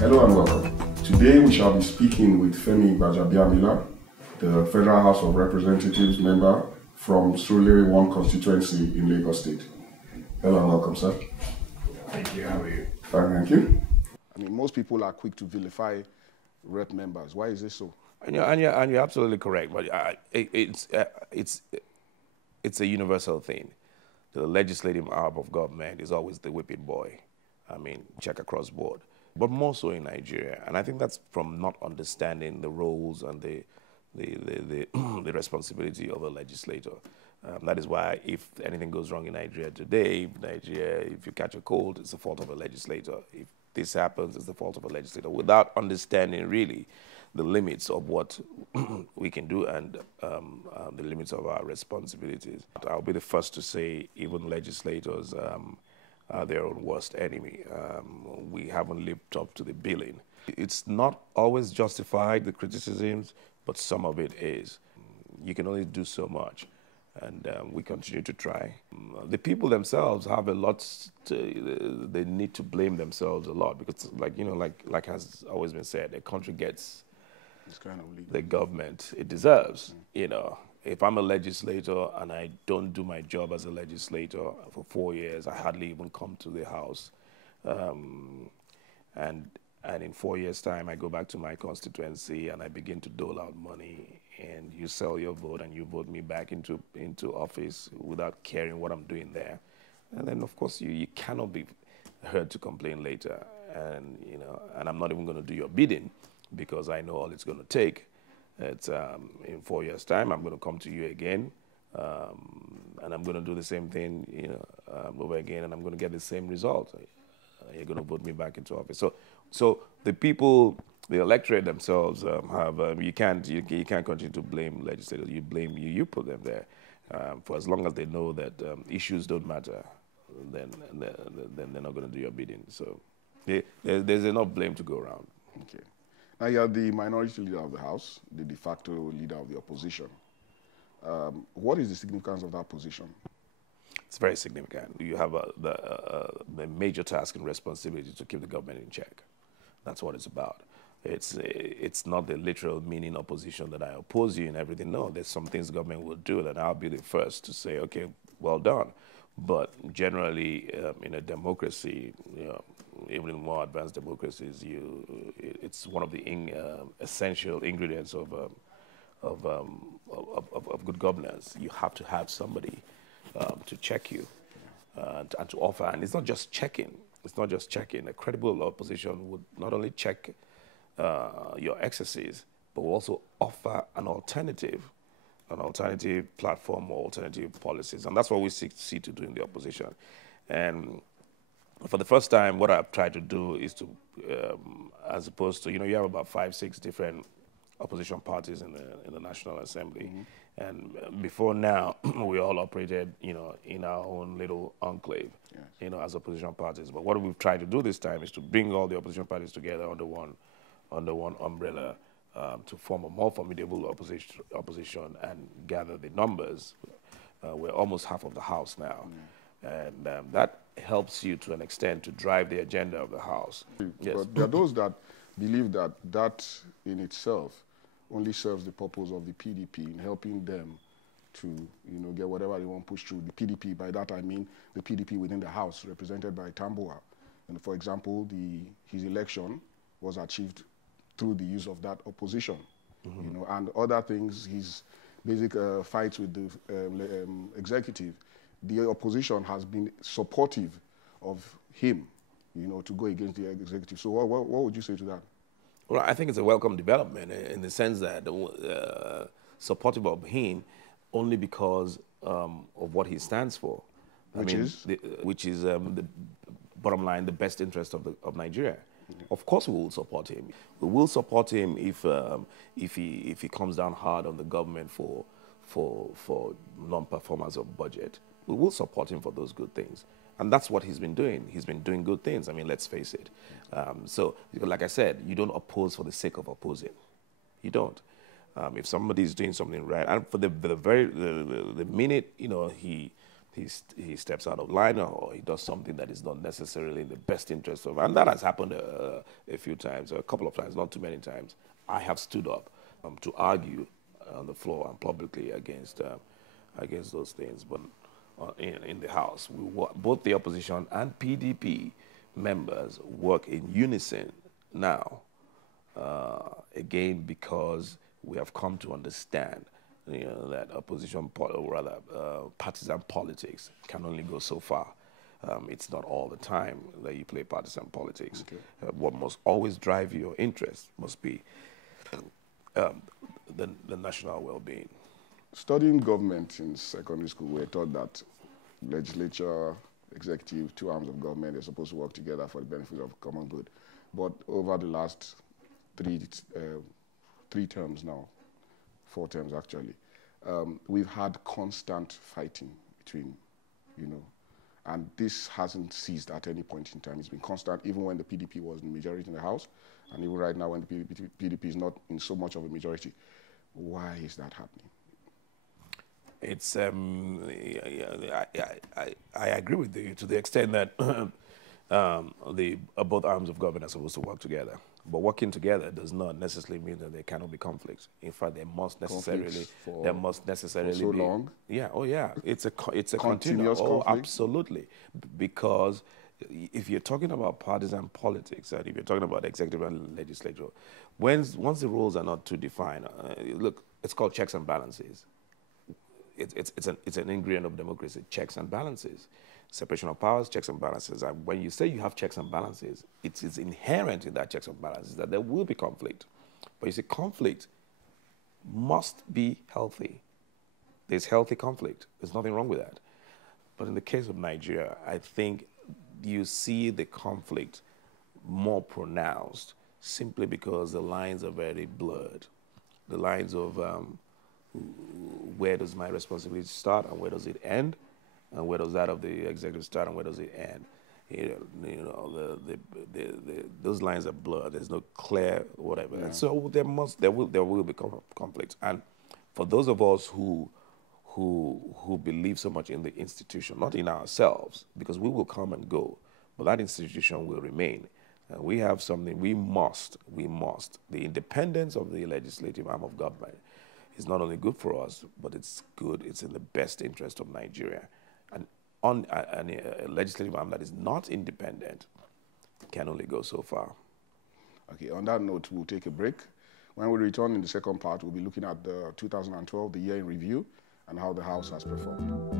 Hello and welcome. Today we shall be speaking with Femi Gbajabiamila, the Federal House of Representatives member from Surulere 1 constituency in Lagos State. Hello and welcome, sir. Thank you. How are you? Fine, thank you. I mean, most people are quick to vilify rep members. Why is this so? And you're absolutely correct. But it's a universal thing. The legislative arm of government is always the whipping boy. I mean, check across board. But more so in Nigeria. And I think that's from not understanding the roles and the responsibility of a legislator. That is why if anything goes wrong in Nigeria today, if you catch a cold, it's the fault of a legislator. If this happens, it's the fault of a legislator, without understanding really the limits of what we can do and the limits of our responsibilities. I'll be the first to say even legislators are their own worst enemy. We haven't lived up to the billing. It's not always justified, the criticisms, but some of it is. You can only do so much, and we continue to try. The people themselves have a lot they need to blame themselves a lot, because like has always been said, a country gets the government it deserves. If I'm a legislator and I don't do my job as a legislator for 4 years, I hardly even come to the House. And in 4 years' time, I go back to my constituency and I begin to dole out money, and you sell your vote and you vote me back into office without caring what I'm doing there. And then, of course, you cannot be heard to complain later. And, and I'm not even going to do your bidding, because I know all it's going to take. It's in 4 years' time, I'm going to come to you again, and I'm going to do the same thing, over again, and I'm going to get the same result. You're going to vote me back into office. So the people, the electorate themselves have you can't continue to blame legislators. You put them there. For as long as they know that issues don't matter, then they're not going to do your bidding. So there's enough blame to go around. Okay. Now you are the minority leader of the House, the de facto leader of the opposition. What is the significance of that position? It's very significant. You have the major task and responsibility to keep the government in check. That's what it's about. It's not the literal meaning opposition that I oppose you and everything. No, there's some things the government will do that I'll be the first to say, okay, well done. But generally, in a democracy, even in more advanced democracies, it's one of the essential ingredients of good governance. You have to have somebody to check you and to offer. And it's not just checking. It's not just checking. A credible opposition would not only check your excesses, but will also offer an alternative platform or alternative policies. And that's what we seek to do in the opposition. And for the first time, what I've tried to do is to, as opposed to, you have about 5, 6 different opposition parties in the National Assembly. Mm-hmm. And before now, we all operated, in our own little enclave, yes, as opposition parties. But what we've tried to do this time is to bring all the opposition parties together under one umbrella, to form a more formidable opposition and gather the numbers. We're almost half of the House now. Mm. And that helps you to an extent to drive the agenda of the House. Yes. But there are those that believe that in itself only serves the purpose of the PDP in helping them to get whatever they want pushed through. The PDP, by that I mean the PDP within the House, represented by Tambuwal. And for example, his election was achieved through the use of that opposition. Mm-hmm. And other things, his basic fights with the executive, the opposition has been supportive of him, to go against the executive. So what would you say to that? Well, I think it's a welcome development in the sense that supportive of him only because of what he stands for. Which is the bottom line, the best interest of Nigeria. Mm-hmm. Of course, we will support him. We will support him if he comes down hard on the government for non-performance of budget. We will support him for those good things. And that's what he's been doing. He's been doing good things. I mean, let's face it. So, like I said, you don't oppose for the sake of opposing. You don't. If somebody is doing something right, and for the minute he he steps out of line or he does something that is not necessarily in the best interest of, and that has happened a few times, a couple of times, not too many times. I have stood up to argue on the floor and publicly against those things, but in the House, both the opposition and PDP members work in unison now, again, because we have come to understand that partisan politics can only go so far. It's not all the time that you play partisan politics. Okay. What must always drive your interest must be the national well-being. Studying government in secondary school, we were taught that legislature, executive, two arms of government are supposed to work together for the benefit of common good. But over the last three terms now, 4 terms actually, we've had constant fighting between, and this hasn't ceased at any point in time. It's been constant, even when the PDP was in the majority in the House, and even right now when the PDP is not in so much of a majority. Why is that happening? It's I agree with you to the extent that both arms of government are supposed to work together. But working together does not necessarily mean that there cannot be conflicts. In fact, there must necessarily for so be long. Yeah. Oh, yeah. It's a continuous conflict. Oh, absolutely. Because if you're talking about partisan politics, and if you're talking about executive and legislature, once the rules are not too defined, look, it's called checks and balances. It's an ingredient of democracy, checks and balances. Separation of powers, checks and balances. And when you say you have checks and balances, it is inherent in that checks and balances that there will be conflict. But you see, conflict must be healthy. There's healthy conflict. There's nothing wrong with that. But in the case of Nigeria, I think you see the conflict more pronounced simply because the lines are very blurred. The lines of where does my responsibility start and where does it end? And where does that of the executive start and where does it end? Those lines are blurred. There's no clear whatever. Yeah. And so there will be conflicts. And for those of us who believe so much in the institution, not in ourselves, because we will come and go, but that institution will remain. And we have something we must. The independence of the legislative arm of government is not only good for us, but it's in the best interest of Nigeria. And a legislative arm that is not independent can only go so far. Okay, on that note, we'll take a break. When we return in the second part, we'll be looking at the 2012, the year in review, and how the House has performed.